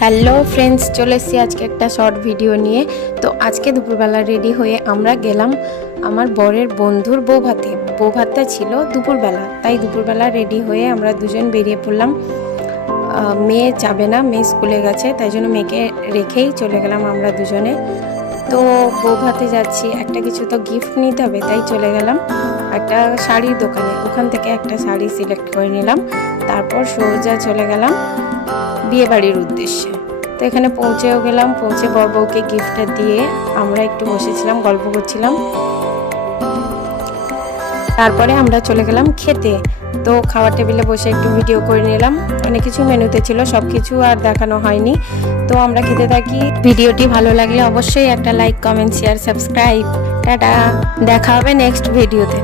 Hello friends, চলে এসেছি আজকে একটা শর্ট ভিডিও নিয়ে। তো আজকে দুপুরবেলা রেডি হয়ে আমরা গেলাম আমার বরের বন্ধুর বউ ভাতটা ছিল দুপুরবেলা, তাই দুপুরবেলা রেডি হয়ে আমরা দুজন বেরিয়ে পড়লাম। মেয়ে যাবে না, মেয়ে স্কুলে গেছে, তাই জন্য মেয়েকে রেখেই চলে গেলাম আমরা দুজনে। তো বউ ভাতে যাচ্ছি, একটা কিছু তো গিফট নিতে হবে, তাই চলে গেলাম একটা শাড়ির দোকানে। ওখান থেকে একটা শাড়ি সিলেক্ট করে নিলাম, তারপর সোজা চলে গেলাম বিয়ে বাড়ির উদ্দেশ্যে। তো এখানে পৌঁছেও গেলাম, পৌঁছে বর বউকে গিফটটা দিয়ে আমরা একটু বসেছিলাম, গল্প করছিলাম। তারপরে আমরা চলে গেলাম খেতে। তো খাওয়ার টেবিলে বসে একটু ভিডিও করে নিলাম, অনেক কিছু মেনুতে ছিল, সব কিছু আর দেখানো হয়নি। তো আমরা খেতে থাকি। ভিডিওটি ভালো লাগলে অবশ্যই একটা like, comment, share, subscribe. Tata, দেখা হবে নেক্সট ভিডিওতে।